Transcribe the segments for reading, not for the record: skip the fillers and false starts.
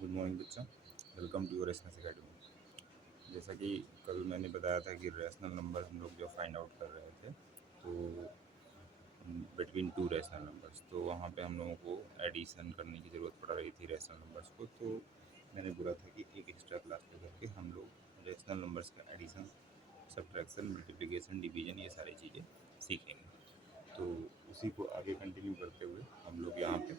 Good morning बच्चों, welcome to your SNS academy. जैसा कि कल मैंने बताया था कि रैशनल नंबर हम लोग जो फाइंड आउट कर रहे थे, तो बिटवीन टू रैशनल नंबर्स, तो वहाँ पे हम लोगों को एडिशन करने की ज़रूरत पड़ रही थी रैशनल नंबर्स को। तो मैंने बोला था कि एक एक्स्ट्रा क्लास लेकर के हम लोग रैशनल नंबर्स का एडिशन, सब्ट्रैक्शन, मल्टीप्लिकेशन, डिवीजन, ये सारी चीज़ें सीखेंगे। तो उसी को आगे कंटिन्यू करते हुए हम लोग यहाँ पे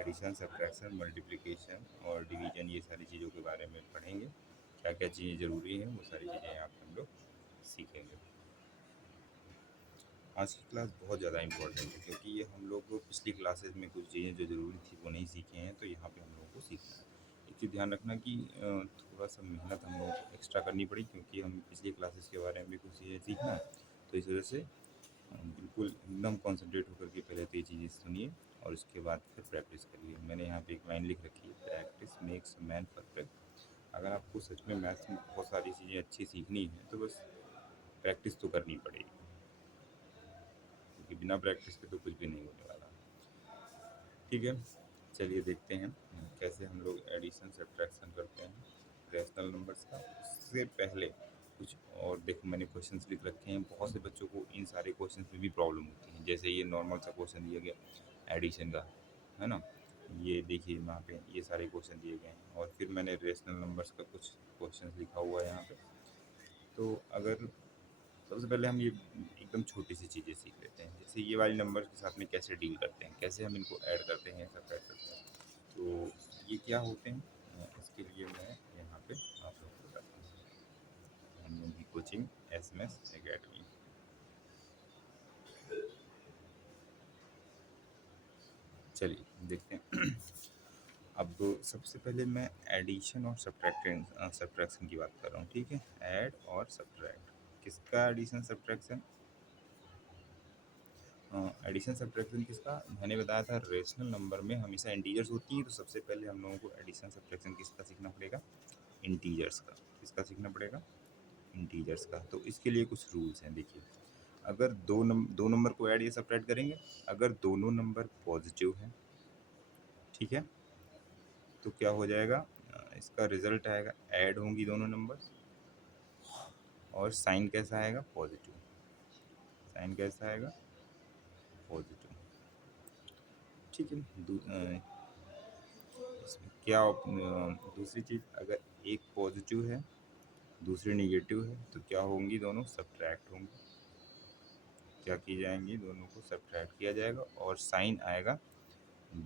एडिशन, सब्ट्रैक्शन, मल्टीप्लिकेशन और डिवीजन, ये सारी चीज़ों के बारे में पढ़ेंगे। क्या क्या चीज़ें ज़रूरी हैं वो सारी चीज़ें यहाँ पे हम लोग सीखेंगे। आज की क्लास बहुत ज़्यादा इम्पोर्टेंट है क्योंकि ये हम लोग पिछली क्लासेस में कुछ चीज़ें जो ज़रूरी थी वो नहीं सीखे हैं, तो यहाँ पे हम लोगों को सीखना है। एक चीज़ ध्यान रखना कि थोड़ा सा मेहनत हम लोगों को एक्स्ट्रा करनी पड़ी क्योंकि हम पिछली क्लासेस के बारे में भी कुछ चीज़ें सीखना है। तो इस वजह से बिल्कुल एकदम कॉन्सेंट्रेट होकर के पहले तो ये चीज़ें सुनिए और उसके बाद फिर प्रैक्टिस करिए। मैंने यहाँ पे एक लाइन लिख रखी है, प्रैक्टिस मेक्स मैन परफेक्ट। अगर आपको सच में मैथ्स में बहुत सारी चीज़ें अच्छी सीखनी है तो बस प्रैक्टिस तो करनी पड़ेगी, क्योंकि बिना प्रैक्टिस के तो कुछ भी नहीं होने वाला। ठीक है, चलिए देखते हैं कैसे हम लोग एडिशन सब्ट्रैक्शन करते हैं रैशनल नंबर्स का। उससे पहले कुछ और देखो, मैंने क्वेश्चंस लिख रखे हैं। बहुत से बच्चों को इन सारे क्वेश्चंस में भी प्रॉब्लम होती है। जैसे ये नॉर्मल सा क्वेश्चन दिया गया एडिशन का, है ना। ये देखिए वहाँ पे ये सारे क्वेश्चन दिए गए हैं और फिर मैंने रैशनल नंबर्स का कुछ क्वेश्चंस लिखा हुआ है यहाँ पे। तो अगर सबसे पहले हम ये एकदम छोटी सी चीज़ें सीख लेते हैं, जैसे ये वाले नंबर के साथ में कैसे डील करते हैं, कैसे हम इनको ऐड करते हैं, सब ऐड करते हैं। तो ये क्या होते हैं, इसके लिए मैं यहाँ पे आप लोग को बताता हूँ। हम लोग की कोचिंग एसएमएस एकेडमी, चलिए देखते हैं। अब सबसे पहले मैं एडिशन और सब्ट्रैक्शन की बात कर रहा हूँ, ठीक है। ऐड और सब्ट्रैक्ट, किसका एडिशन सब्ट्रैक्शन? एडिशन सब्ट्रैक्शन किसका? मैंने बताया था रेशनल नंबर में हमेशा इंटीजर्स होती हैं, तो सबसे पहले हम लोगों को एडिशन सब्ट्रैक्शन किसका सीखना पड़ेगा? इंटीजर्स का। किसका सीखना पड़ेगा? इंटीजर्स का। तो इसके लिए कुछ रूल्स हैं, देखिए। अगर दो नंबर को ऐड या सब्ट्रैक्ट करेंगे, अगर दोनों नंबर पॉजिटिव हैं, ठीक है, तो क्या हो जाएगा, इसका रिजल्ट आएगा ऐड होंगी दोनों नंबर्स। और साइन कैसा आएगा? पॉजिटिव। साइन कैसा आएगा? पॉजिटिव। ठीक है। इसमें क्या दूसरी चीज़, अगर एक पॉजिटिव है दूसरी नेगेटिव है, तो क्या होंगी? दोनों सब्ट्रैक्ट होंगी। क्या की जाएंगी? दोनों को सब्ट्रैक्ट किया जाएगा और साइन आएगा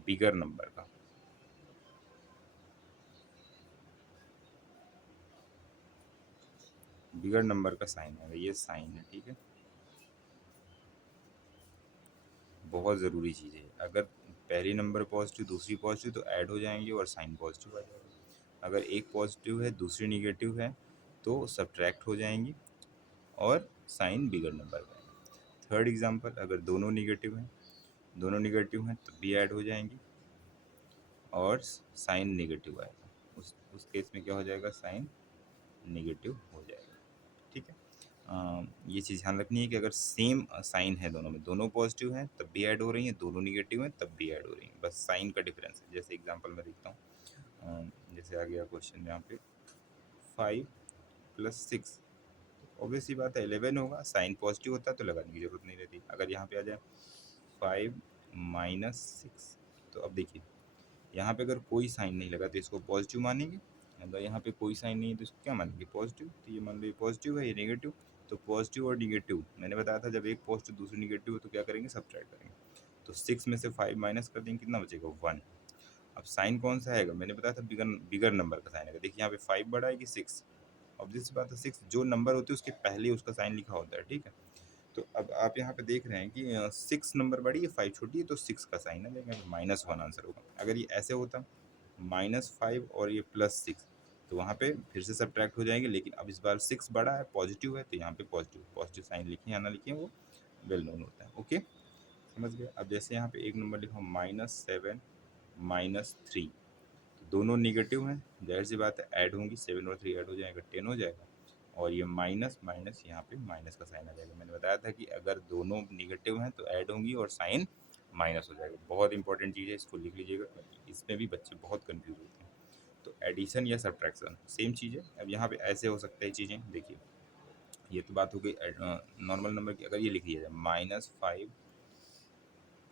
बिगर नंबर का। बिगर नंबर का साइन आएगा, ये साइन है, ठीक है। बहुत ज़रूरी चीज़ है। अगर पहली नंबर पॉजिटिव दूसरी पॉजिटिव तो ऐड हो जाएंगे और साइन पॉजिटिव आ जाएगा। अगर एक पॉजिटिव है दूसरी निगेटिव है तो सब्ट्रैक्ट हो जाएंगी और साइन बिगर नंबर का आएगा। थर्ड एग्जांपल, अगर दोनों निगेटिव हैं तब भी ऐड हो जाएंगी और साइन नेगेटिव आएगा। उस केस में क्या हो जाएगा? साइन नेगेटिव हो जाएगा, ठीक है। ये चीज़ ध्यान रखनी है कि अगर सेम साइन है दोनों में, दोनों पॉजिटिव हैं तब भी ऐड हो रही हैं, दोनों निगेटिव हैं तब भी ऐड हो रही हैं, बस साइन का डिफरेंस है। जैसे एग्जांपल मैं देखता हूँ, जैसे आ गया क्वेश्चन यहाँ पे 5 + 6, ऑब्वियस सी बात है 11 होगा। साइन पॉजिटिव होता है तो लगाने की जरूरत नहीं रहती। अगर यहाँ पे आ जाए 5 - 6, तो अब देखिए यहाँ पे अगर कोई साइन नहीं लगा तो इसको पॉजिटिव मानेंगे। अगर यहाँ पे कोई साइन नहीं है तो इसको क्या मानेंगे? पॉजिटिव। तो ये मान लो ये पॉजिटिव है, ये नेगेटिव। तो पॉजिटिव और निगेटिव, मैंने बताया था जब एक पॉजिटिव दूसरी निगेटिव हो तो क्या करेंगे? सब्ट्रैक्ट करेंगे। तो 6 में से 5 माइनस कर देंगे, कितना बचेगा? 1। अब साइन कौन सा आएगा? मैंने बताया था बिगर बिगर नंबर का साइन आएगा। देखिए यहाँ पे 5 बड़ा है कि 6? ऑब्वियस बात है 6, जो नंबर होती है उसके पहले उसका साइन लिखा होता है, ठीक है। तो अब आप यहाँ पे देख रहे हैं कि 6 नंबर बड़ी है 5 छोटी है, तो 6 का साइन आ जाएगा, -1 आंसर होगा। अगर ये ऐसे होता -5 और ये +6, तो वहाँ पे फिर से सब्ट्रैक्ट हो जाएंगे, लेकिन अब इस बार 6 बड़ा है, पॉजिटिव है, तो यहाँ पे पॉजिटिव पॉजिटिव साइन लिखें या ना लिखें वो वेल नोन होता है। ओके, समझ गए। अब जैसे यहाँ पे एक नंबर लिखा -7 -3, तो दोनों निगेटिव हैं, जाहिर सी बात है ऐड होंगी, 7 और 3 ऐड हो जाएगा, 10 हो जाएगा। और ये माइनस माइनस यहाँ पे माइनस का साइन आ जाएगा। मैंने बताया था कि अगर दोनों निगेटिव हैं तो ऐड होंगी और साइन माइनस हो जाएगा। बहुत इंपॉर्टेंट चीज़ है, इसको लिख लीजिएगा, इसमें भी बच्चे बहुत कंफ्यूज होते हैं। तो एडिशन या सब्ट्रैक्शन सेम चीज़ है। अब यहाँ पे ऐसे हो सकते हैं चीज़ें, देखिए ये तो बात हो गई नॉर्मल नंबर की। अगर ये लिख लिया जाए -5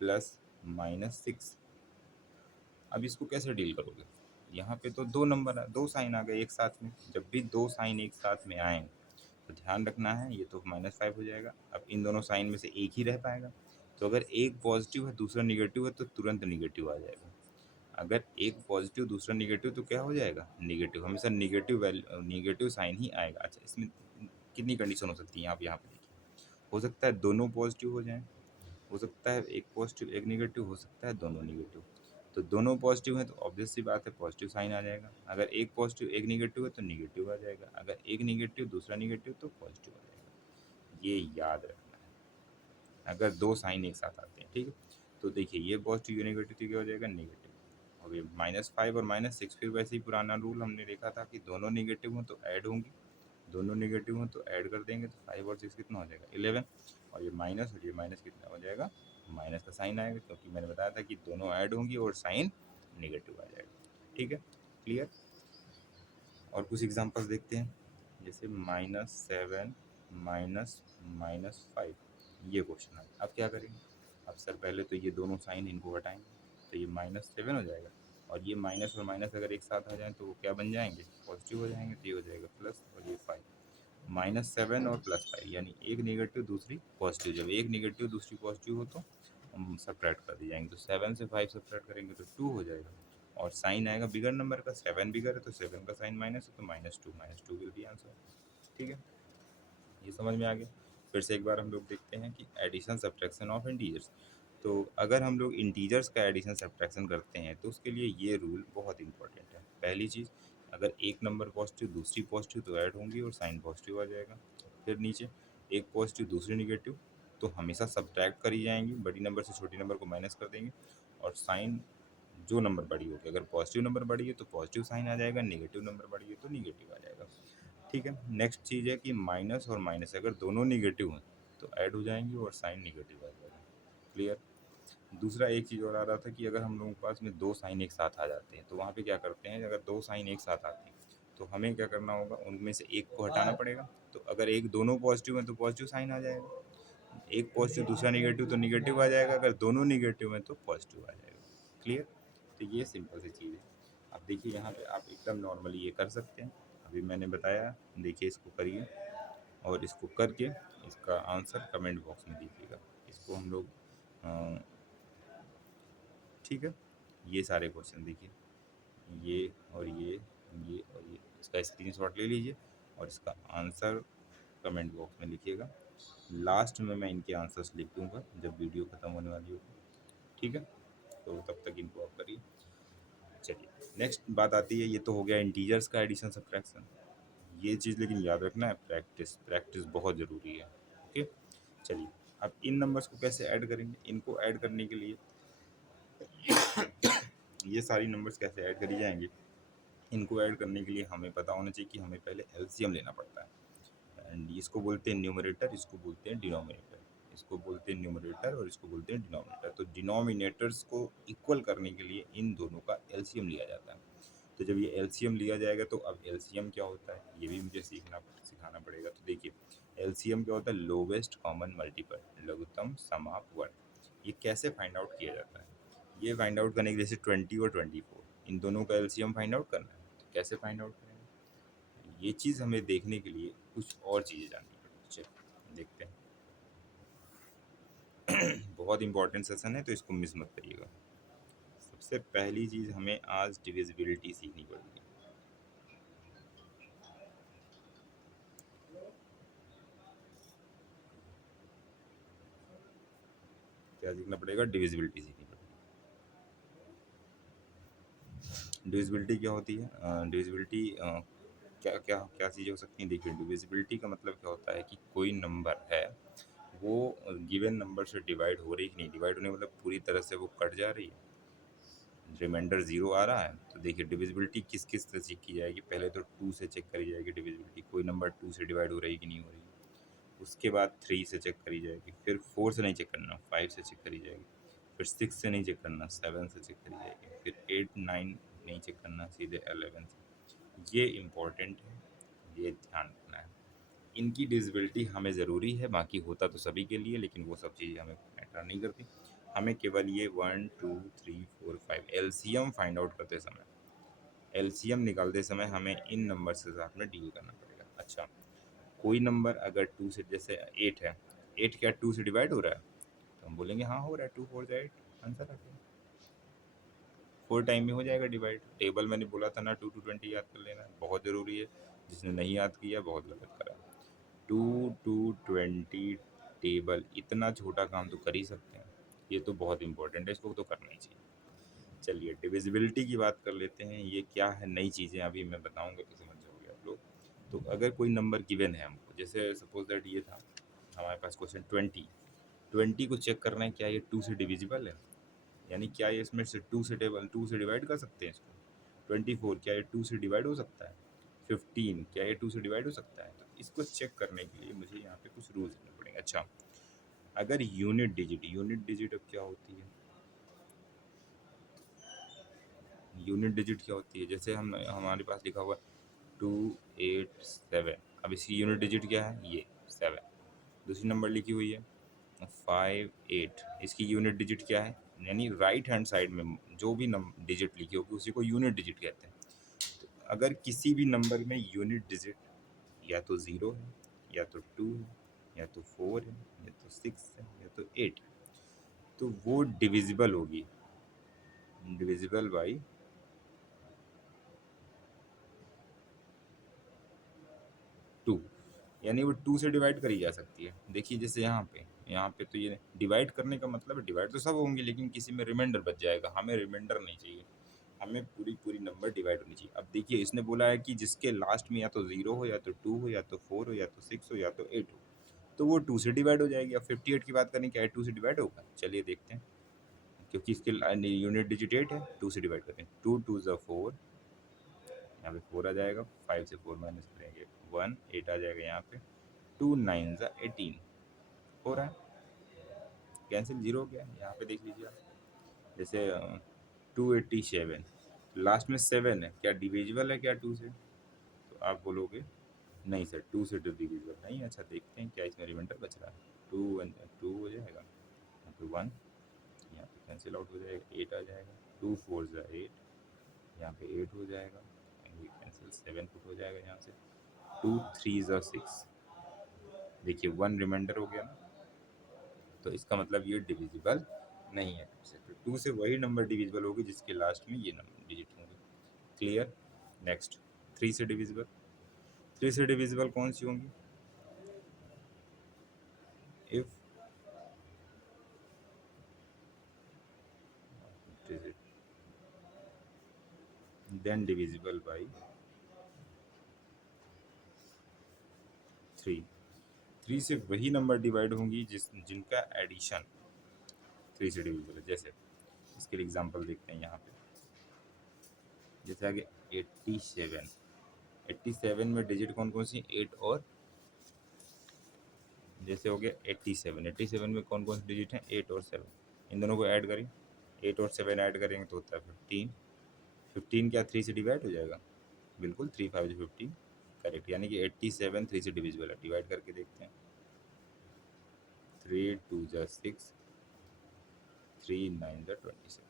प्लस -6, अब इसको कैसे डील करोगे? यहाँ पे तो दो नंबर है, दो साइन आ गए एक साथ में। जब भी दो साइन एक साथ में आए तो ध्यान रखना है ये तो -5 हो जाएगा। अब इन दोनों साइन में से एक ही रह पाएगा, तो अगर एक पॉजिटिव है दूसरा निगेटिव है तो तुरंत निगेटिव आ जाएगा। अगर एक पॉजिटिव दूसरा निगेटिव तो क्या हो जाएगा? निगेटिव। हमेशा निगेटिव साइन ही आएगा। अच्छा, इसमें कितनी कंडीशन हो सकती है आप यहाँ पे देखिए। हो सकता है दोनों पॉजिटिव हो जाएं, हो सकता है एक पॉजिटिव एक निगेटिव, हो सकता है दोनों निगेटिव। तो दोनों पॉजिटिव हैं तो ऑब्वियस सी बात है पॉजिटिव साइन आ जाएगा। अगर एक पॉजिटिव एक निगेटिव है तो निगेटिव आ जाएगा। अगर एक निगेटिव दूसरा निगेटिव तो पॉजिटिव आ जाएगा। ये याद रखना है अगर दो साइन एक साथ आते हैं, ठीक है। तो देखिए ये पॉजिटिव ये निगेटिव तो क्या हो जाएगा? निगेटिव। और ये -5 और -6 फिर वैसे ही पुराना रूल हमने देखा था कि दोनों निगेटिव हों तो ऐड होंगी, दोनों निगेटिव हों तो ऐड कर देंगे, तो 5 और 6 कितना हो जाएगा? 11। और ये माइनस कितना हो जाएगा? माइनस का साइन आएगा, क्योंकि मैंने बताया था कि दोनों ऐड होंगी और साइन नेगेटिव आ जाएगा। ठीक है, क्लियर। और कुछ एग्जांपल्स देखते हैं, जैसे -7 -5, ये क्वेश्चन है। अब क्या करेंगे? अब सर पहले तो ये दोनों साइन इनको हटाएंगे, तो ये -7 हो जाएगा, और ये माइनस और माइनस अगर एक साथ आ जाएं तो वो क्या बन जाएंगे? पॉजिटिव हो जाएंगे। तो ये हो जाएगा प्लस और ये 5, -7 और +5, यानी एक नेगेटिव दूसरी पॉजिटिव। जब एक नेगेटिव दूसरी पॉजिटिव हो तो हम सब्ट्रैक्ट कर दी जाएंगे। तो 7 से 5 सब्ट्रैक्ट करेंगे तो 2 हो जाएगा, और साइन आएगा बिगर नंबर का। 7 बिगर है तो 7 का साइन माइनस है, तो -2 विल बी आंसर। ठीक है, ये समझ में आ गया। फिर से एक बार हम लोग देखते हैं कि एडिशन सब्ट्रैक्शन ऑफ इंटीजर्स। तो अगर हम लोग इंटीजर्स का एडिशन सब्ट्रैक्शन करते हैं तो उसके लिए ये रूल बहुत इंपॉर्टेंट है। पहली चीज़, अगर एक नंबर पॉजिटिव दूसरी पॉजिटिव तो ऐड होंगी और साइन पॉजिटिव आ जाएगा। फिर नीचे एक पॉजिटिव दूसरी निगेटिव तो हमेशा सब्ट्रैक्ट करी जाएंगी, बड़ी नंबर से छोटी नंबर को माइनस कर देंगे, और साइन जो नंबर बड़ी होगी, अगर पॉजिटिव नंबर बड़ी है तो पॉजिटिव साइन आ जाएगा, निगेटिव नंबर बड़ी है तो निगेटिव आ जाएगा। ठीक है, नेक्स्ट चीज़ है कि माइनस और माइनस अगर दोनों निगेटिव हैं तो ऐड हो जाएंगी और साइन निगेटिव आ जाएगा। क्लियर। दूसरा एक चीज़ और आ रहा था कि अगर हम लोगों के पास में दो साइन एक साथ आ जाते हैं तो वहाँ पे क्या करते हैं, अगर दो साइन एक साथ आते हैं तो हमें क्या करना होगा? उनमें से एक को हटाना पड़ेगा। तो अगर एक दोनों पॉजिटिव हैं तो पॉजिटिव साइन आ जाएगा, एक पॉजिटिव दूसरा निगेटिव तो निगेटिव आ जाएगा, अगर दोनों निगेटिव हैं तो पॉजिटिव आ जाएगा। क्लियर। तो ये सिंपल सी चीज़ है। अब देखिए यहाँ पे आप एकदम नॉर्मली ये कर सकते हैं, अभी मैंने बताया। देखिए इसको करिए, और इसको करके इसका आंसर कमेंट बॉक्स में दीजिएगा। इसको हम लोग ठीक है, ये सारे क्वेश्चन देखिए, ये और ये और ये, इसका स्क्रीनशॉट ले लीजिए और इसका आंसर कमेंट बॉक्स में लिखिएगा। लास्ट में मैं इनके आंसर्स लिख दूंगा जब वीडियो ख़त्म होने वाली होगी। ठीक है, तो तब तक इनको आप करिए। चलिए नेक्स्ट बात आती है, ये तो हो गया इंटीजर्स का एडिशन सब्ट्रैक्शन। ये चीज़ लेकिन याद रखना है, प्रैक्टिस प्रैक्टिस बहुत ज़रूरी है। ओके, चलिए अब इन नंबर्स को कैसे ऐड करेंगे? इनको ऐड करने के लिए ये सारी नंबर्स कैसे ऐड करी जाएंगे? इनको ऐड करने के लिए हमें पता होना चाहिए कि हमें पहले एलसीएम लेना पड़ता है। एंड इसको बोलते हैं न्यूमरेटर, इसको बोलते हैं डिनोमिनेटर। इसको बोलते हैं न्यूमरेटर और इसको बोलते हैं डिनोमिनेटर। तो डिनोमिनेटर्स को इक्वल करने के लिए इन दोनों का एलसीएम लिया जाता है। तो जब ये एलसीएम लिया जाएगा तो अब एलसीएम क्या होता है ये भी मुझे सिखाना पड़ेगा। तो देखिए एलसीएम क्या होता है? लोवेस्ट कॉमन मल्टीपल, लघुत्तम समाप वर्ग। ये कैसे फाइंड आउट किया जाता है? ये फाइंड आउट करने के लिए, जैसे 20 और 24, इन दोनों का एलसीएम फाइंड आउट करना है, तो कैसे फाइंड आउट करेंगे? ये चीज़ हमें देखने के लिए कुछ और चीज़ें जाननी पड़ेगी। चलिए देखते हैं। बहुत इंपॉर्टेंट सेशन है तो इसको मिस मत करिएगा। सबसे पहली चीज़ हमें आज डिविजिबिलिटी सीखनी पड़ेगी। क्या सीखना पड़ेगा? डिविजिबिलिटी सीखनी पड़ेगी। डिविजिबिलिटी क्या होती है? डिविजिबिलिटी क्या क्या क्या चीज़ें हो सकती हैं? देखिए डिविजिबिलिटी का मतलब क्या होता है कि कोई नंबर है वो गिवन नंबर से डिवाइड हो रही कि नहीं। डिवाइड होने मतलब पूरी तरह से वो कट जा रही है, रिमाइंडर ज़ीरो आ रहा है। तो देखिए डिविजिबिलिटी किस किस से चेक की जाएगी? पहले तो 2 से चेक करी जाएगी डिविजिबिलिटी, कोई नंबर 2 से डिवाइड हो रही है कि नहीं हो रही है। उसके बाद 3 से चेक करी जाएगी, फिर 4 से नहीं चेक करना, 5 से चेक करी जाएगी, फिर 6 से नहीं चेक करना, 7 से चेक करी जाएगी, फिर 8 9 नहीं चेक करना, सीधे 11 से। ये इम्पोर्टेंट है, ये ध्यान रखना है। इनकी डिविजिबिलिटी हमें ज़रूरी है, बाकी होता तो सभी के लिए, लेकिन वो सब चीज़ें हमें मैटर नहीं करती। हमें केवल ये 1 2 3 4 5 एलसीएम फाइंड आउट करते समय, एलसीएम निकालते समय हमें इन नंबर्स के साथ में डील करना पड़ेगा। अच्छा, कोई नंबर अगर 2 से, जैसे 8 है, 8 क्या 2 से डिवाइड हो रहा है? तो हम बोलेंगे हाँ हो रहा है, 2 4 8, आंसर आ गया। 4 टाइम में हो जाएगा डिवाइड। टेबल मैंने बोला था ना 2 to 20 याद कर लेना, बहुत ज़रूरी है। जिसने नहीं याद किया बहुत गलत करा। 2 to 20 टेबल, इतना छोटा काम तो कर ही सकते हैं, ये तो बहुत इंपॉर्टेंट है, इसको तो करना ही चाहिए। चलिए डिविजिबिलिटी की बात कर लेते हैं। ये क्या है, नई चीज़ें अभी मैं बताऊंगा तो समझ जाओगे आप लोग। तो अगर कोई नंबर गिवन है हमको, जैसे सपोज दैट ये था हमारे पास क्वेश्चन 20 को चेक करना है क्या ये 2 से डिविजिबल है, यानी क्या ये इसमें से 2 से डिवाइड कर सकते हैं इसको। 24 क्या ये 2 से डिवाइड हो सकता है। 15 क्या ये 2 से डिवाइड हो सकता है। तो इसको चेक करने के लिए मुझे यहाँ पे कुछ रूल्स देने पड़ेंगे। अच्छा, अगर यूनिट डिजिट अब क्या होती है, यूनिट डिजिट क्या होती है, जैसे हम हमारे पास लिखा हुआ 287, अब इसकी यूनिट डिजिट क्या है, ये 7। दूसरी नंबर लिखी हुई है 58, इसकी यूनिट डिजिट क्या है, यानी राइट हैंड साइड में जो भी डिजिट लिखी होगी उसी को यूनिट डिजिट कहते हैं। तो अगर किसी भी नंबर में यूनिट डिजिट या तो 0 है, या तो 2 है, या तो 4 है, या तो 6 है, या तो 8 है, तो वो डिविजिबल होगी, डिविजिबल बाई 2, यानी वो 2 से डिवाइड करी जा सकती है। देखिए जैसे यहाँ पे तो ये डिवाइड करने का मतलब है, डिवाइड तो सब होंगे लेकिन किसी में रिमाइंडर बच जाएगा, हमें रिमाइंडर नहीं चाहिए, हमें पूरी पूरी नंबर डिवाइड होनी चाहिए। अब देखिए इसने बोला है कि जिसके लास्ट में या तो 0 हो, या तो 2 हो, या तो 4 हो, या तो 6 हो, या तो 8 हो, तो वो 2 से डिवाइड हो जाएगी। अब 58 की बात करें, क्या 2 से डिवाइड होगा, चलिए देखते हैं। क्योंकि इसके यूनिट डिजिट 8 है, 2 से डिवाइड करें, 2 2 ज़ा 4, यहाँ पे 4 आ जाएगा, 5 से 4 माइनस करेंगे 1, 8 आ जाएगा यहाँ पे, 2 9 ज़ा 18 हो रहा है, कैंसिल 0 हो गया। यहाँ पे देख लीजिए आप, जैसे 287, लास्ट में 7 है, क्या डिविजिबल है क्या 2 से, तो आप बोलोगे नहीं सर 2 से डिविजिबल नहीं है। अच्छा देखते हैं क्या इसमें रिमाइंडर बच रहा है, 2 हो जाएगा, यहाँ पे 1, यहाँ पे कैंसिल आउट हो जाएगा, 8 आ जाएगा, 2 4 ज़ा 8, यहाँ पे 8 हो जाएगा, ये कैंसिल 7 पुट हो जाएगा यहाँ से, 2 3 ज़ा 6, देखिए 1 रिमाइंडर हो गया ना, तो इसका मतलब ये डिविजिबल नहीं है 2 से। तो 2 से वही नंबर डिविजिबल होगी जिसके लास्ट में ये नंबर डिजिट होंगे। क्लियर। नेक्स्ट, 3 से डिविजिबल, 3 से डिविजिबल कौन सी होंगी, इफ देन डिविजिबल बाई 3। 3 से वही नंबर डिवाइड होंगी जिनका एडिशन 3 से डिविजिबल है। जैसे इसके लिए एग्जांपल देखते हैं यहाँ पे, जैसे आगे 87, 87 में डिजिट कौन कौन सी, 8 और, जैसे हो गया 87, 87 में कौन कौन से डिजिट हैं, 8 और 7, इन दोनों को ऐड करें, 8 और 7 ऐड करेंगे तो होता है 15। 15 क्या 3 से डिवाइड हो जाएगा, बिल्कुल 3 5 15 करेक्ट, यानी कि 87 3 से डिविजिबल है। डिवाइड करके देखते हैं, 3 2 ज़ा 6, 3 9 ज़ा 27।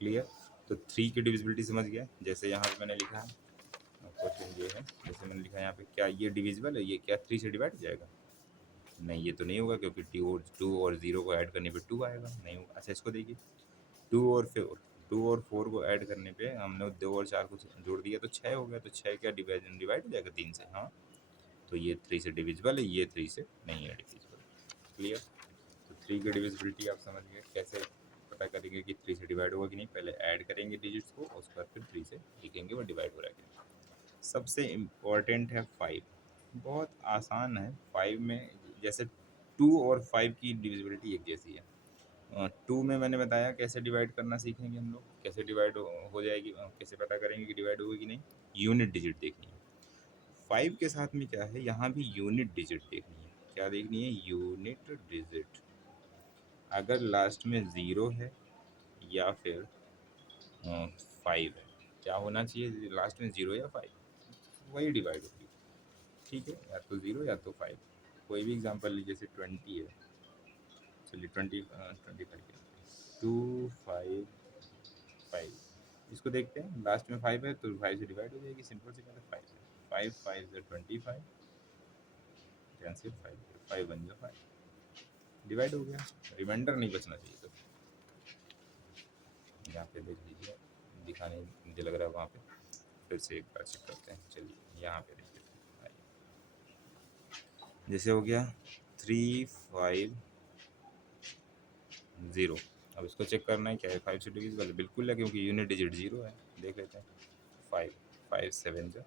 क्लियर। तो 3 की डिविजिबिलिटी समझ गया। जैसे यहाँ पे मैंने लिखा है, क्वेश्चन ये है, जैसे मैंने लिखा है यहाँ पे, क्या ये डिविजिबल है, ये क्या 3 से डिवाइड हो जाएगा, नहीं ये तो नहीं होगा, क्योंकि 2 और 0 को ऐड करने पे 2 आएगा, नहीं होगा। अच्छा इसको देखिए, 2 और 4 को ऐड करने पे हमने 2 और 4 को जोड़ दिया तो 6 हो गया, तो 6 क्या डिवाइड हो जाएगा 3 से, हाँ, तो ये 3 से डिविजिबल है, ये 3 से नहीं है डिविजिबल। क्लियर। तो 3 की डिविजिबिलिटी आप समझ गए, कैसे पता करेंगे कि 3 से डिवाइड होगा कि नहीं, पहले ऐड करेंगे डिजिट्स को, उसके बाद फिर 3 से लिखेंगे वो डिवाइड हो रहा है कि नहीं। सबसे इम्पॉर्टेंट है 5, बहुत आसान है। 5 में जैसे 2 और 5 की डिविजिबिलिटी एक जैसी है। 2 में मैंने बताया कैसे डिवाइड करना सीखेंगे हम लोग, कैसे डिवाइड हो जाएगी, कैसे पता करेंगे कि डिवाइड होगी कि नहीं, यूनिट डिजिट देखनी है। 5 के साथ में क्या है, यहाँ भी यूनिट डिजिट देखनी है। क्या देखनी है, यूनिट डिजिट। अगर लास्ट में 0 है या फिर 5 है, क्या होना चाहिए लास्ट में, 0 या 5, वही डिवाइड होगी। ठीक है, या तो 0 या तो 5। कोई भी एग्जांपल लीजिए, जैसे 20 है, चलिए 25 टू 5, इसको देखते हैं, लास्ट में 5 है तो 5 से डिवाइड हो जाएगी, सिंपल सी बात है, 5 है, 5 5 25, कैंसिल, 5 1 5 डिवाइड हो गया, रिमाइंडर नहीं बचना चाहिए। तो यहाँ पे देख लीजिए, दिखाने मुझे लग रहा है वहाँ पे, फिर से एक बार चेक करते हैं, चलिए यहाँ पे देख लेते हैं, जैसे हो गया 3 5 0। अब इसको चेक करना है क्या है, 5 से डिविजिबल है, बिल्कुल है, क्योंकि यूनिट डिजिट 0 है। देख लेते हैं, 5 5 7 जो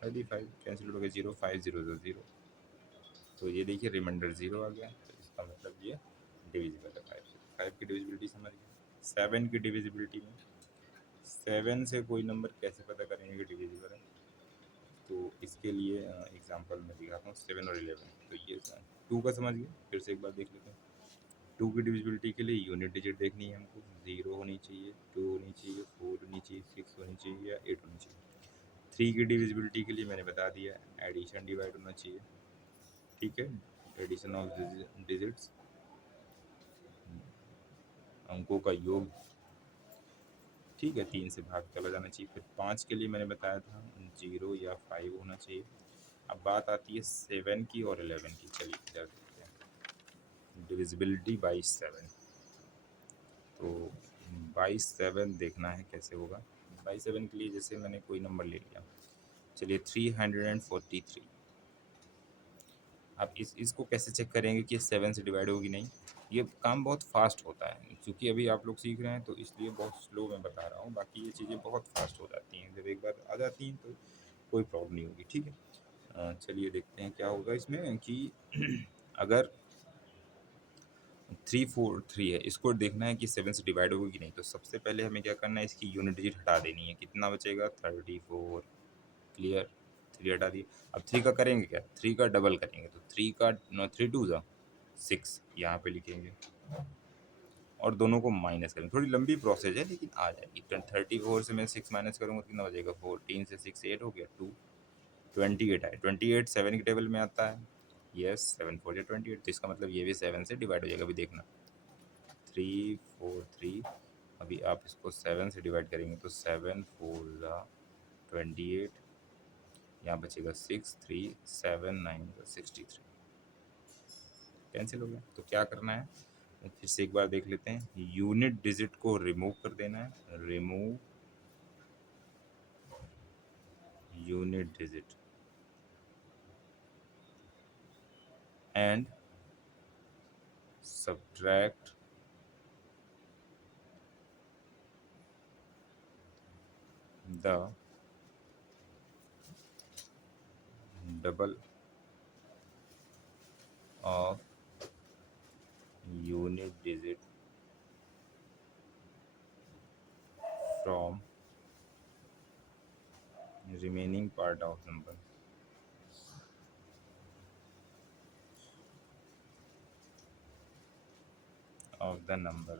35, कैंसिल हो गया, 0 5 0 0, तो ये देखिए रिमाइंडर 0 आ गया, तो इसका मतलब ये डिविजिबल है 5 से। 5 की डिविजिबिलिटी समझ गए। 7 की डिविजिबिलिटी में 7 से कोई नंबर कैसे पता करेंगे कि डिविजिबल है, तो इसके लिए एग्जांपल मैं दिखाता हूँ, 7 और 11। तो ये 2 का समझ गए, फिर से एक बार देख लेते हैं। 2 की डिविजिबिलिटी के लिए यूनिट डिजिट देखनी है हमको, 0 होनी चाहिए, 2 होनी चाहिए, 4 होनी चाहिए, 6 होनी चाहिए या 8 होनी चाहिए। 3 की डिविजिबिलिटी के लिए मैंने बता दिया, एडिशन डिवाइड होना चाहिए। ठीक है, एडिशन ऑफ डिजिट्स, अंकों का योग। ठीक है, 3 से भाग चला जाना चाहिए। फिर 5 के लिए मैंने बताया था 0 या 5 होना चाहिए। अब बात आती है 7 की और 11 की, चलिए इधर देखते हैं, डिविजिबिलिटी बाई 7। तो बाई 7 देखना है कैसे होगा। बाई 7 के लिए जैसे मैंने कोई नंबर ले लिया, चलिए 343। अब इसको कैसे चेक करेंगे कि 7 से डिवाइड होगी नहीं। ये काम बहुत फास्ट होता है, क्योंकि अभी आप लोग सीख रहे हैं तो इसलिए बहुत स्लो मैं बता रहा हूँ, बाकी ये चीज़ें बहुत फास्ट हो जाती हैं, जब एक बार आ जाती हैं तो कोई प्रॉब्लम नहीं होगी। ठीक है, चलिए देखते हैं क्या होगा इसमें कि अगर 343 है, इसको देखना है कि 7 से डिवाइड होगी कि नहीं। तो सबसे पहले हमें क्या करना है, इसकी यूनिट डिजिट हटा देनी है। कितना बचेगा, 34। क्लियर, 3 हटा दिए। अब 3 का करेंगे क्या, 3 का डबल करेंगे, तो 3 का 3 2 जा 6 यहाँ पे लिखेंगे और दोनों को माइनस करेंगे। थोड़ी लंबी प्रोसेस है लेकिन आ जाएगी। 34 से मैं 6 माइनस करूँगा, कितना बचेगा, 14 से 6 8 हो गया, 2 28 है। 28 7 के टेबल में आता है, यस, 7 4 28, तो इसका मतलब ये भी 7 से डिवाइड हो जाएगा। अभी देखना, 3 4 3, अभी आप इसको 7 से डिवाइड करेंगे तो 7 4 28, यहाँ बचेगा 6 3 7 9 63, कैंसिल हो गया। तो क्या करना है, फिर से एक बार देख लेते हैं, यूनिट डिजिट को रिमूव कर देना है, remove unit digit and subtract the double of unit digit from remaining part of number of the number।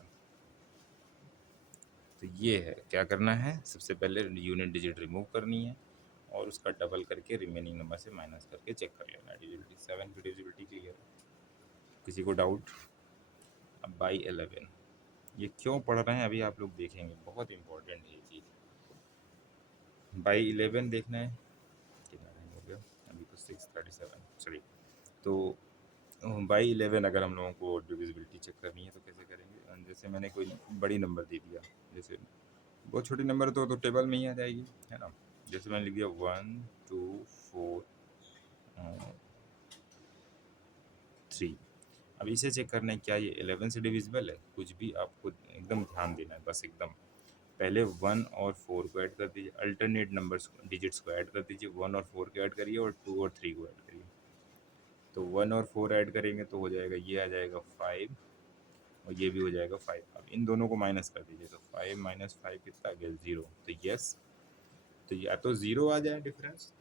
तो ये है, क्या करना है, सबसे पहले यूनिट डिजिट रिमूव करनी है और उसका डबल करके रिमेनिंग नंबर से माइनस करके चेक कर लेना है डिविजिबिलिटी। 7 की डिविजिबिलिटी क्लियर है, किसी को डाउट। अब बाई 11, ये क्यों पढ़ रहे हैं अभी आप लोग देखेंगे, बहुत इंपॉर्टेंट है ये चीज़। बाई 11 देखना है, कितना टाइम हो गया, अभी तो 6:37, चलिए। तो बाई 11 अगर हम लोगों को डिविजिबिलिटी चेक करनी है तो कैसे करेंगे, जैसे मैंने कोई बड़ी नंबर दे दिया, जैसे बहुत छोटी नंबर तो टेबल में ही आ जाएगी, है ना। जैसे मैंने लिख दिया 1 2 4 3। अब इसे चेक करना है क्या ये 11 से डिविजिबल है। कुछ भी आपको एकदम ध्यान देना है, बस एकदम पहले 1 और 4 को ऐड कर दीजिए, अल्टरनेट नंबर्स डिजिट्स को ऐड कर दीजिए, 1 और 4 को ऐड करिए और 2 और 3 को ऐड करिए। तो 1 और 4 ऐड करेंगे तो हो जाएगा, ये आ जाएगा 5 और ये भी हो जाएगा 5। अब इन दोनों को माइनस कर दीजिए, तो 5 - 5 कितना आ गया, 0। तो यस, तो या तो 0 आ जाए डिफरेंस,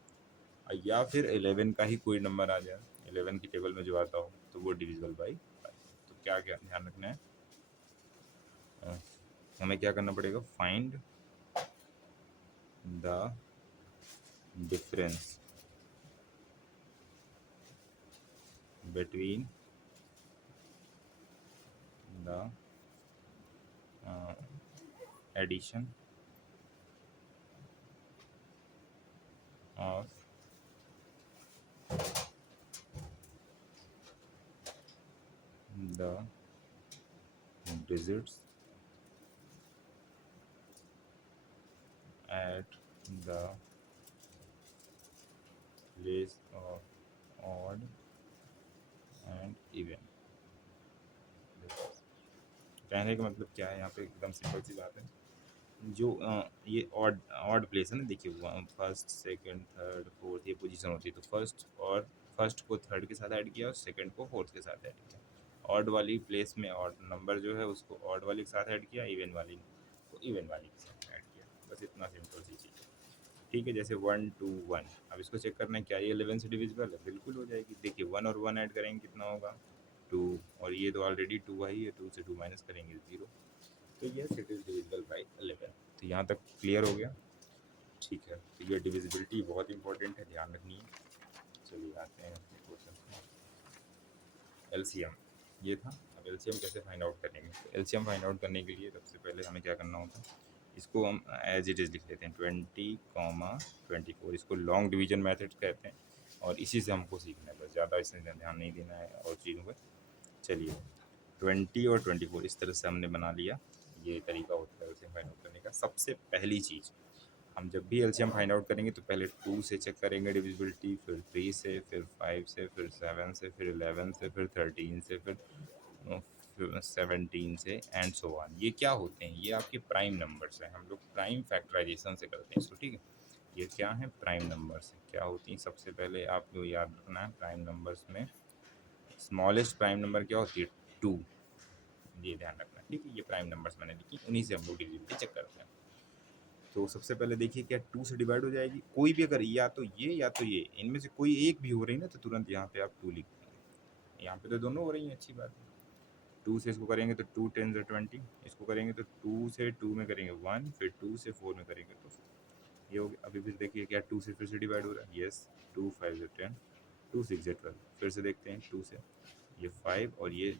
या फिर 11 का ही कोई नंबर आ जाए, 11 की टेबल में जो आता हो तो वो डिविजिबल बाई 5। तो क्या क्या ध्यान रखना है, हमें क्या करना पड़ेगा, find the difference between the uh, addition of the digits at the place of odd and even। कहने का मतलब क्या है यहाँ पे, एकदम सिंपल सी बात है। जो ये ऑड ऑड प्लेस है ना, देखिए फर्स्ट सेकंड थर्ड फोर्थ ये पोजीशन होती है, तो फर्स्ट को थर्ड के साथ ऐड किया और सेकंड को फोर्थ के साथ ऐड किया। ऑड वाली प्लेस में ऑड नंबर जो है उसको ऑड वाले के साथ ऐड किया, इवन वाली को इवन वाली के साथ ऐड किया, बस इतना सिंपल सी चीज़ है। ठीक है, जैसे 1 2 1, अब इसको चेक करना है क्या ये 11 से डिविजिबल है, बिल्कुल हो जाएगी। देखिए 1 और 1 ऐड करेंगे कितना होगा 2, और ये तो ऑलरेडी 2 है, ये 2 से 2 माइनस करेंगे 0, तो yes it is divisible by 11। तो यहाँ तक क्लियर हो गया। ठीक है, तो ये डिविजिबिलिटी बहुत इंपॉर्टेंट है, ध्यान रखनी है। चलिए आते हैं अपने क्वेश्चन। एलसीएम ये था। अब एलसीएम कैसे फाइंड आउट करेंगे, तो एलसीएम फाइंड आउट करने के लिए सबसे पहले हमें क्या करना होता है, इसको हम एज इट इज़ लिख लेते हैं 20, 24, इसको लॉन्ग डिवीजन मेथड कहते हैं, और इसी से हमको सीखना है, बस ज़्यादा इसमें ध्यान नहीं देना है और चीज़ों पर। चलिए 20 और 24 इस तरह से हमने बना लिया, ये तरीका होता है एलसीएम फाइंड आउट करने का। सबसे पहली चीज़, हम जब भी एलसीएम फाइंड आउट करेंगे तो पहले 2 से चेक करेंगे डिविजिबिलिटी, फिर 3 से, फिर 5 से, फिर 7 से, फिर 11 से, फिर 13 से, फिर 17 से एंड सो ऑन। ये क्या होते हैं, ये आपके प्राइम नंबर्स हैं, हम लोग प्राइम फैक्टराइजेशन से करते हैं इसको। ठीक है, ये क्या है, प्राइम नंबर्स क्या होती हैं। सबसे पहले आपको याद रखना है प्राइम नंबर्स में स्मॉलेस्ट प्राइम नंबर क्या होती है 2, ये ध्यान रखना है। ठीक है, ये प्राइम नंबर्स मैंने लिखी, उन्हीं से हम लोग डिविजिबिलिटी चेक करते हैं। तो सबसे पहले देखिए क्या 2 से डिवाइड हो जाएगी, कोई भी अगर या तो ये या तो ये, इनमें से कोई एक भी हो रही ना तो तुरंत यहाँ पे आप 2 लिख देंगे। यहाँ पे तो दोनों हो रही हैं, अच्छी बात है। 2 से इसको करेंगे तो 2 10 से 20, इसको करेंगे तो 2 से 2 में करेंगे 1, फिर 2 से 4 में करेंगे तो 4, ये हो गया। अभी फिर देखिए क्या 2 से फिर से डिवाइड हो रहा है, यस 2 5 से 10, 2 6 से 12, फिर से देखते हैं 2 से, ये 5 और ये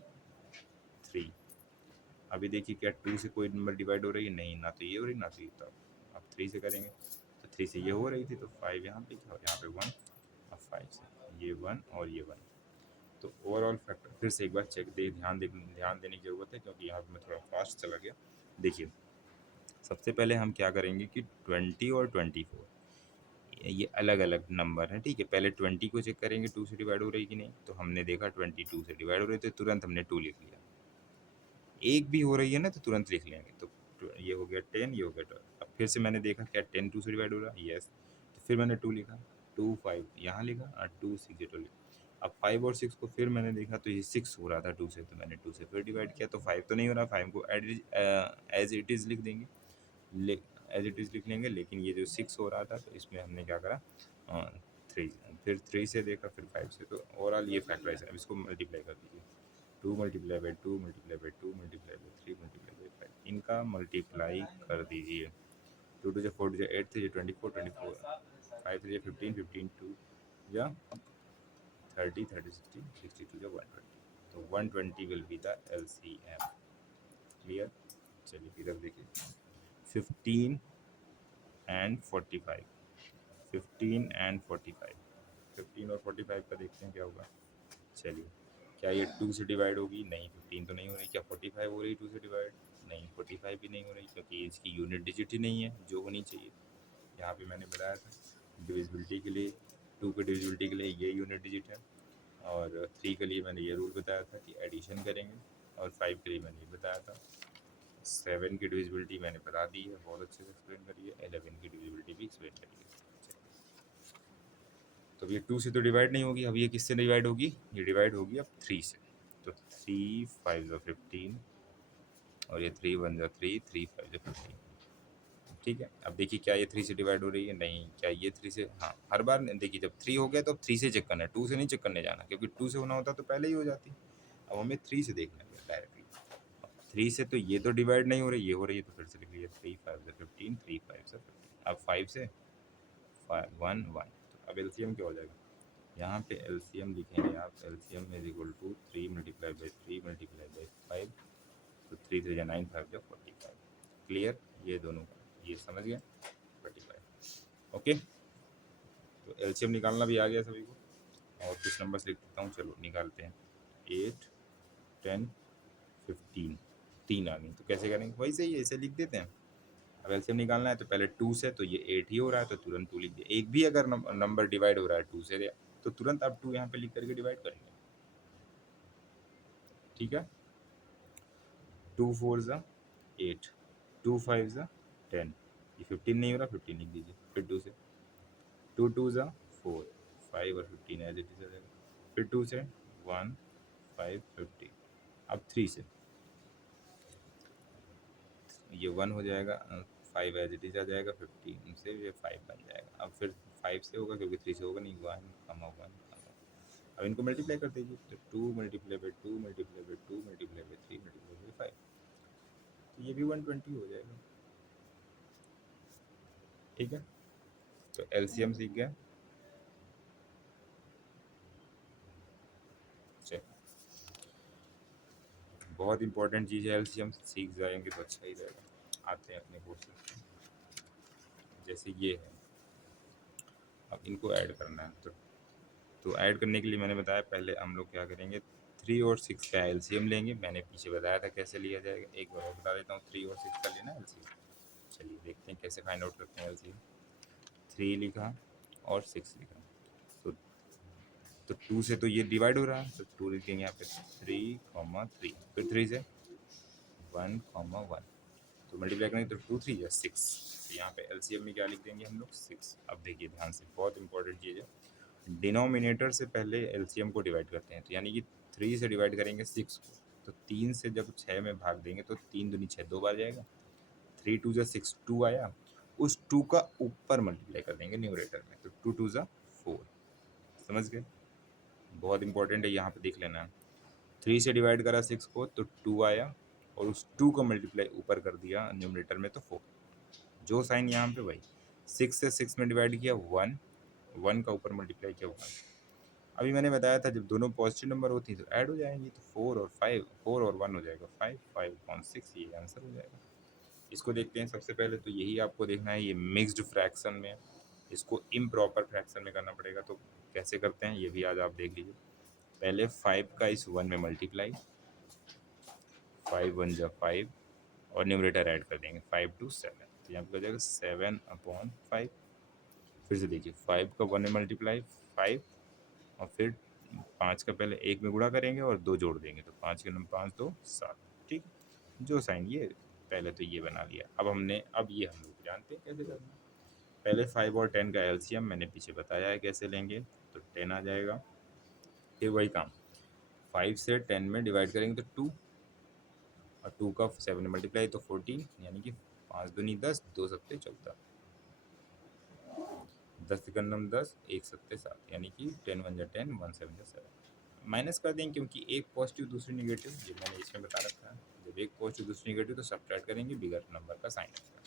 3। अभी देखिए क्या 2 से कोई नंबर डिवाइड हो रही है, नहीं, ना तो ये हो रही ना तो ये, तो अब 3 से करेंगे तो 3 से ये हो रही थी तो 5 यहाँ पे और यहाँ पे 1, अब 5 से ये 1 और ये 1। तो ओवरऑल फैक्टर फिर से एक बार चेक ध्यान देने की ज़रूरत है, क्योंकि यहाँ पे मैं थोड़ा फास्ट चला गया। देखिए सबसे पहले हम क्या करेंगे कि 20 और 24 ये अलग अलग नंबर हैं। ठीक है, पहले 20 को चेक करेंगे 2 से डिवाइड हो रही कि नहीं, तो हमने देखा 22 से डिवाइड हो रही, तो तुरंत हमने 2 लिख लिया। एक भी हो रही है ना तो तुरंत लिख लेंगे, तो ये हो गया 10, ये हो गया 12। अब फिर से मैंने देखा क्या 10 2 से डिवाइड हो रहा है, यस, तो फिर मैंने 2 लिखा, 2 5 यहाँ लिखा और 2 6 ये 2 लिखा। अब 5 और 6 को फिर मैंने देखा तो ये 6 हो रहा था 2 से, तो मैंने 2 से फिर डिवाइड किया, तो 5 तो नहीं हो रहा, 5 को एज इट इज़ लिख देंगे, एज इट इज़ लिख लेंगे। लेकिन ये जो 6 हो रहा था तो इसमें हमने क्या करा 3, फिर 3 से देखा, फिर 5 से, तो ओवरऑल ये फैक्टराइज है। अब इसको मल्टीप्लाई कर दीजिए, 2 multiply by 2 multiply by 2 multiply by 3 multiply by 5, इनका मल्टीप्लाई कर दीजिए। 2 टू 4 टू 8 3 24 24, 5 3 15 15 2 या 30 30 60 60 टू 120, तो 120 will be the LCM। Clear, चलिए इधर देखिए 15 एंड 45, 15 एंड 45, 15 और 45 का देखते हैं क्या होगा। चलिए क्या ये 2 से डिवाइड होगी, नहीं 15 तो नहीं हो रही। क्या 45 हो रही 2 से डिवाइड, नहीं 45 भी नहीं हो रही, क्योंकि इसकी यूनिट डिजिट ही नहीं है जो होनी चाहिए। यहाँ पे मैंने बताया था डिविजिबिलिटी के लिए, 2 के डिविजिबिलिटी के लिए ये यूनिट डिजिट है, और 3 के लिए मैंने ये रूल बताया था कि एडिशन करेंगे, और 5 के लिए मैंने ये बताया था। 7 की डिविजिबिलिटी मैंने बता दी है, बहुत अच्छे से एक्सप्लेन करी है। 11 की डिविजिबिलिटी भी एक्सप्लेन करी है। तो अब ये 2 से तो डिवाइड नहीं होगी, अब ये किससे डिवाइड होगी, ये डिवाइड होगी अब 3 से। तो 3 5 ज़ा 15, और ये 3 1 ज़ा 3, 3 5 ज़ा 15। ठीक है, अब देखिए क्या ये 3 से डिवाइड हो रही है, नहीं। क्या ये 3 से, हाँ, हर बार देखिए जब 3 हो गया तो अब 3 से चेक करना है, 2 से नहीं चेक करने जाना, क्योंकि 2 से होना होता तो पहले ही हो जाती। अब हमें 3 से देखना है डायरेक्टली। 3 से तो ये तो डिवाइड नहीं हो रही, ये हो रही है, तो फिर से लिख लिया 3 5 ज़ा 15, 3 5 ज़ा 15। अब 5 से 1 1, तो अब एलसीएम क्या हो जाएगा, यहाँ पे एलसीएम लिखेंगे आप, LCM is equal to 3 multiply by 3 multiply by 5, तो 3 3 9 5 जो 45। क्लियर, ये दोनों ये समझ गए 45। ओके, तो एलसीएम निकालना भी आ गया सभी को, और कुछ नंबर्स लिख देता हूँ, चलो निकालते हैं। 8 10 15, 3 आ गई, तो कैसे करेंगे, वही सही है, ऐसे लिख देते हैं। अब एलसीएम निकालना है तो पहले 2 से, तो ये 8 ही हो रहा है, तो तुरंत 2 लिख दिया। एक भी अगर नंबर डिवाइड हो रहा है 2 से, तो तुरंत आप 2 यहाँ पे लिख करके डिवाइड करेंगे। ठीक है, 2 4 ज़ा 8, 2 5 ज़ा 10, ये 15 नहीं हो रहा, 15 लिख दीजिए। फिर 2 से, 2 2 ज़ा 4, 5 और 15 एज इट इज आ जाएगा। फिर 2 से 1 5 50। अब 3 से ये 1 हो जाएगा, 5 एज इट इज आ जाएगा, 15 से ये 5 बन जाएगा। अब फिर 5 से होगा, क्योंकि 3 से होगा नहीं, 1 कमा 1 कमा। अब इनको मल्टीप्लाई कर दीजिए, तो 2 multiply by 2 multiply by 2 multiply by 3 multiply by 5, तो ये भी 120 हो जाएगा। ठीक है, तो एलसीएम सीख गया। चलिए, बहुत इंपॉर्टेंट चीज़ है, एलसीएम सीख जाएंगे तो अच्छा ही रहेगा। आते हैं अपने क्वेश्चन, जैसे ये है, अब इनको ऐड करना है, तो ऐड करने के लिए मैंने बताया, पहले हम लोग क्या करेंगे, 3 और 6 का एलसीएम लेंगे। मैंने पीछे बताया था कैसे लिया जाएगा, एक बार और बता देता हूँ। 3 और 6 का लेना एलसीएम, चलिए देखते हैं कैसे फाइंड आउट करते हैं एलसीएम। 3 लिखा और 6 लिखा, तो 2 से तो ये डिवाइड हो रहा है, तो 2 लिखेंगे यहाँ पे 3 3, फिर 3 से 1 1, तो मल्टीप्लाई करेंगे तो 2 3 या 6, तो यहाँ पे एलसीएम में क्या लिख देंगे हम लोग 6। अब देखिए ध्यान से, बहुत इंपॉर्टेंट चीज़ है, डिनोमिनेटर से पहले एलसीएम को डिवाइड करते हैं, तो यानी कि 3 से डिवाइड करेंगे 6 को, तो 3 से जब 6 में भाग देंगे तो 3 दूनी 6 दो बार जाएगा, 3 2 6 2 आया, उस 2 का ऊपर मल्टीप्लाई कर देंगे न्यूमरेटर में, तो 2 2 4। समझ गए, बहुत इंपॉर्टेंट है, यहाँ पे देख लेना है। 3 से डिवाइड करा 6 को, तो 2 आया, और उस 2 का मल्टीप्लाई ऊपर कर दिया न्यूमरेटर में, तो 4, जो साइन यहाँ पे वही। 6 से 6 में डिवाइड किया 1, 1 का ऊपर मल्टीप्लाई किया 1। अभी मैंने बताया था जब दोनों पॉजिटिव नंबर होती हैं तो ऐड हो जाएंगी, तो 4 और 5, 4 और 1 हो जाएगा 5, 5/6, ये आंसर हो जाएगा। इसको देखते हैं। सबसे पहले तो यही आपको देखना है, ये मिक्स्ड फ्रैक्शन में, इसको इम्प्रॉपर फ्रैक्शन में करना पड़ेगा, तो कैसे करते हैं ये भी आज आप देख लीजिए। पहले 5 का इस 1 में मल्टीप्लाई, 5 1 जा 5, और न्यूमरेटर ऐड कर देंगे 5 2 7, तो यहाँ पे हो जाएगा 7/5। फिर से देखिए 5 का 1 में मल्टीप्लाई 5, और फिर 5 का पहले 1 में गुणा करेंगे और 2 जोड़ देंगे, तो 5 के नंबर 5 2 7। ठीक, जो साइन ये पहले तो ये बना लिया। अब ये हम लोग जानते हैं कैसे करना है। पहले 5 और 10 का एलसीएम मैंने पीछे बताया है कैसे लेंगे, तो 10 आ जाएगा। फिर वही काम, 5 से 10 में डिवाइड करेंगे तो 2, और 2 का 7 में मल्टीप्लाई तो 14, यानी कि 5 दूनी 10, 2 सत्ते 14, 10 तिकन्नम 10, 1 सत्ते 7, यानी कि 10 1 जा 10, 1 7 जा 7। माइनस कर देंगे, क्योंकि एक पॉजिटिव दूसरी निगेटिव, ये मैंने इसमें बता रखा है। जब एक पॉजिटिव दूसरी निगेटिव तो सब्ट्रैक्ट करेंगे, बिगर नंबर का साइन आएगा।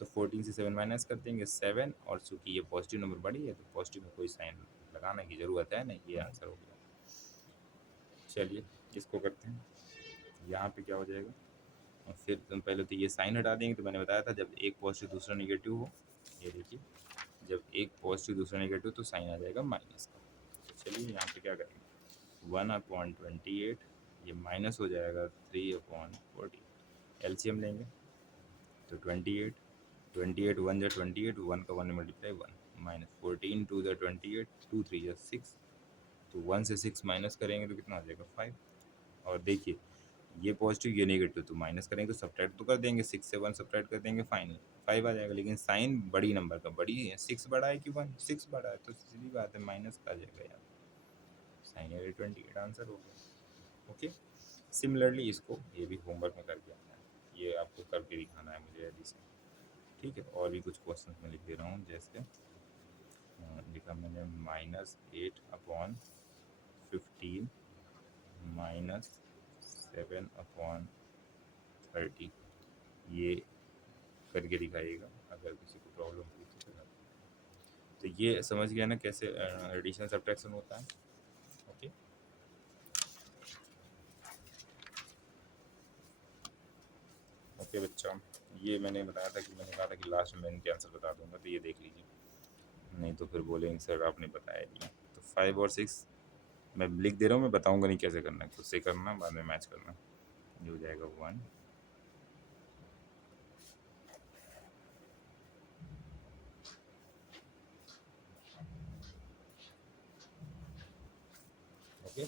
तो 14 से 7 माइनस कर देंगे 7, और चूँकि ये पॉजिटिव नंबर बड़ी है तो पॉजिटिव में कोई साइन लगाने की ज़रूरत है नहीं, ये आंसर हो गया। चलिए इसको करते हैं, यहाँ पे क्या हो जाएगा, और फिर तुम पहले तो ये साइन हटा देंगे, तो मैंने बताया था जब एक पॉजिटिव दूसरा निगेटिव हो, ये देखिए जब एक पॉजिटिव दूसरा निगेटिव तो साइन आ जाएगा माइनस का। तो चलिए यहाँ पे क्या करेंगे, 1/28, ये माइनस हो जाएगा 3/40, एलसीएम लेंगे तो 28, 28 1 जा 28, 1 का 1 में मल्टीप्लाई 1, माइनस 14 2 जा 28, 2 3 जा 6, तो 1 से 6 माइनस करेंगे तो कितना आ जाएगा 5। और देखिए ये पॉजिटिव ये नेगेटिव, तो माइनस करेंगे तो सब्ट्रैक्ट तो कर देंगे, 6 से 1 सब्ट्रैक्ट कर देंगे, फाइनल 5 आ जाएगा। लेकिन साइन बड़ी नंबर का, बड़ी है 6 बड़ा है कि 1, 6 बड़ा है, तो सीधी बात है माइनस का आ जाएगा यहाँ, साइन 28 आंसर हो गया। ओके, सिमिलरली इसको ये भी होमवर्क में करके आना है, ये आपको करके दिखाना है मुझे यदि से। ठीक है, और भी कुछ क्वेश्चन मैं लिख दे रहा हूँ, जैसे लिखा मैंने -8/15 -7/30, ये करके दिखाइएगा, अगर किसी को प्रॉब्लम हुई तो ये समझ गया ना कैसे एडिशन सब्ट्रैक्शन होता है। ओके, ओके बच्चा, ये मैंने बताया था कि मैंने कहा था कि लास्ट में मैं इनके आंसर बता दूंगा, तो ये देख लीजिए, नहीं तो फिर बोलेंगे सर आपने बताया नहीं। तो 5 और 6 मैं लिख दे रहा हूँ, मैं बताऊंगा नहीं कैसे करना है, खुद से करना, बाद में मैच करना। ये हो जाएगा 1, okay,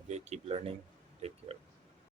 okay, keep learning, take care.